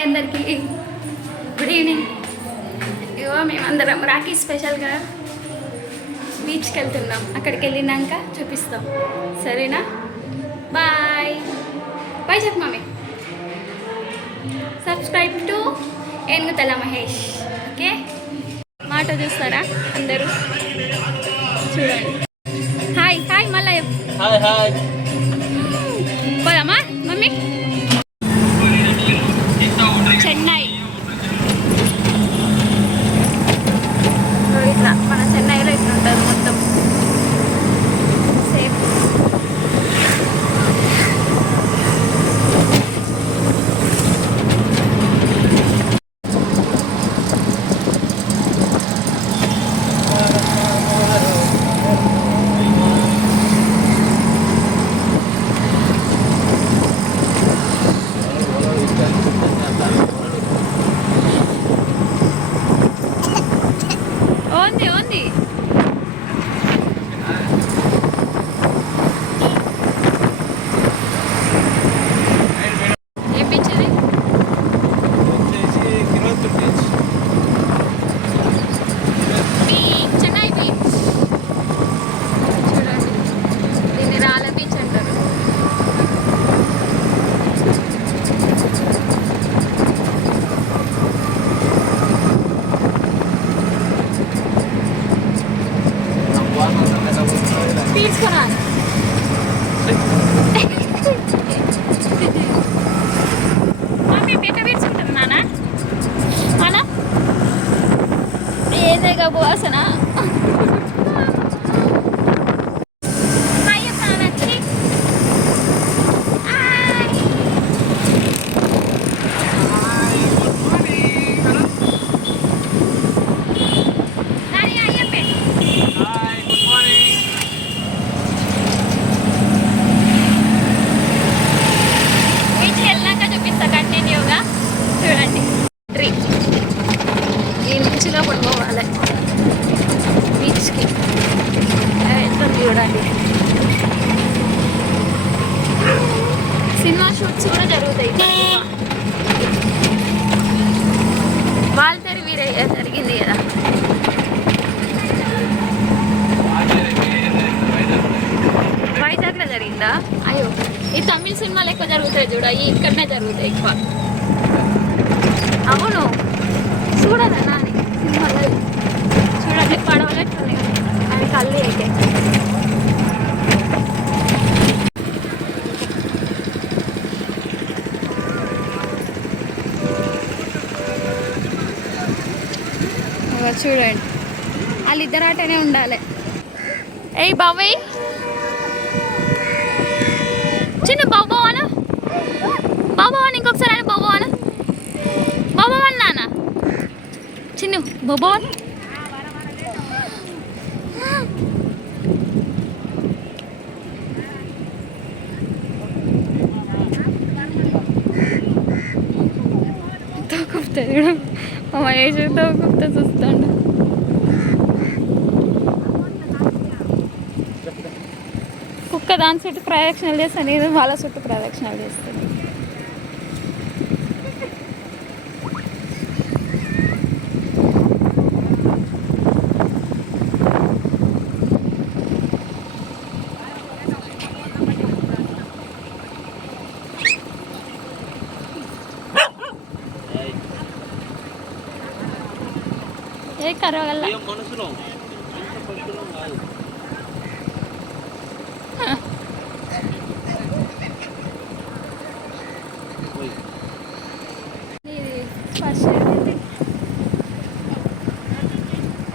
Hi అందరికీ, good evening. ఇగో మేమందరం రాఖీ స్పెషల్గా బీచ్కి వెళ్తున్నాం. అక్కడికి వెళ్ళినాక చూపిస్తాం, సరేనా? బాయ్ బాయ్ చెప్పు mummy. Subscribe to Enugutala Mahesh. Okay, మాట చూస్తారా అందరూ? చూడండి. హాయ్ హాయ్ మళ్ళీ హాయ్ హాయ్. పోదామా మమ్మీ? చెన్నై ఇట్లా మన చెన్నైలో ఇట్లా ఉంటుంది మొత్తం సేమ్. ఉంది ఉంది. ఏం బీచ్ ఇది? Beach, Chennai beach. చూడండి, దీన్ని రాళ్ళ బీచ్ అంటారు. తీసుకురా. మమ్మీ పీట పీల్చుకుంటున్నానా? అలా ఏదేగా వాసన. చూడండి, ఈ నుంచి లోపల పోవాలి బీచ్కి. వెళ్తాం చూడండి. సినిమా షూట్స్ కూడా జరుగుతాయి. వాల్తేరు వీరయ్య జరిగింది కదా. వైజాగ్లో జరిగిందా? అయ్యో, ఈ తమిళ సినిమాలు ఎక్కువ జరుగుతాయి చూడ, ఈ ఇక్కడనే జరుగుతాయి ఎక్కువ. అవును, చూడదా నాని సినిమాలో? చూడండి, పడవలెట్టుంది అవి కళ్ళు అయితే. చూడండి, వాళ్ళిద్దరు అటనే ఉండాలి. ఏయ్ బాబాయ్, చిన్న బాబా అనా, బాబా అని ఇంకొకసారి అని, బాబా అనా, బాబా నాన్న చిన్న బాబా. తోకుతాడు మహేష్, తోకుతా చూస్తాడు. కుక్క దాని చుట్టూ ప్రదక్షిణలు చేస్తాను, నేను వాళ్ళ చుట్టూ ప్రదక్షిణలు చేస్తాను. ఏ కరవగల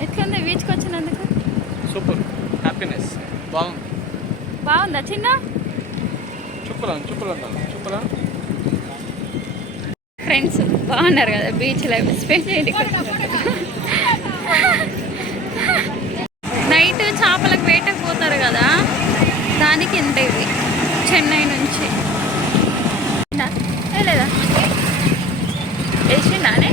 ఎట్లుంది బీచ్కి వచ్చినందుకు? Super, happiness. బాగుందా చిన్న? చూపరా ఫ్రెండ్స్ బాగున్నారు కదా బీచ్ లైఫ్ స్పెండ్ చేయండి. నైట్ చేపలకు వేటకు పోతారు కదా, దానికి ఎంత ఇది చెన్నై నుంచి లేదా వేసిండానే.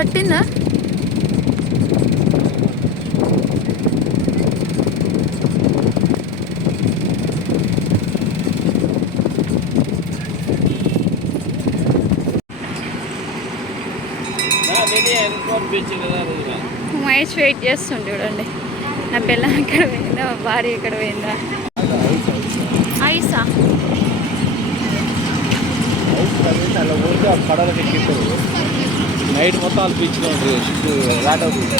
పట్టిందా? మహేష్ వెయిట్ చేస్తుండే చూడండి. నా పిల్ల ఎక్కడ పోయిందా, మా భార్య ఎక్కడ పోయిందా. ఐసా నైట్ మొత్తం వాళ్ళు బీచ్లో ఉంటుంది చుట్టూ లాట్ అవుతుంది.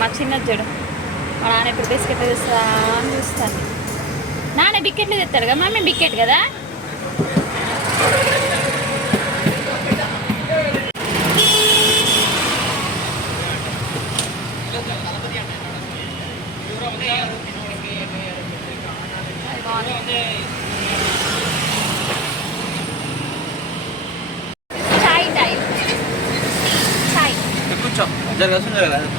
మా చిన్న చూడు, మా నాన్న ఎప్పుడు బిస్కెట్ తెస్తా అని చూస్తాను. నాన్న బికెట్లు తెస్తాడు కదా, మమ్మీ బికెట్ కదా. చాయ్ టైం, చాయ్. కూర్చో జరగదు.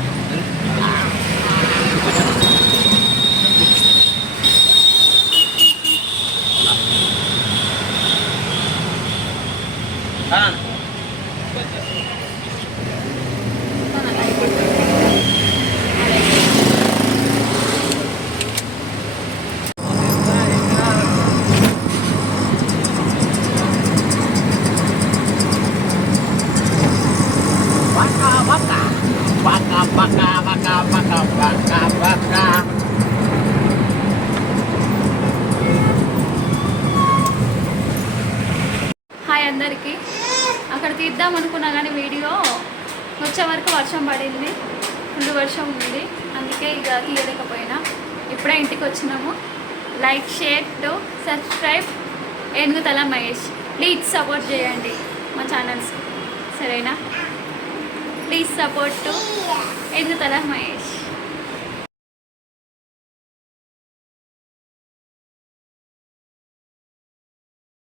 హాయ్ అందరికీ. అక్కడ తీద్దాం అనుకున్నా కానీ వీడియో వచ్చే వరకు వర్షం పడింది, ఫుల్ వర్షం ఉంది, అందుకే ఇక తీయలేకపోయినా. ఇప్పుడే ఇంటికి వచ్చినాము. Like, share to subscribe Enugutala Mahesh. Please support చేయండి మా ఛానల్స్, సరేనా? Please support to Enugutala Mahesh.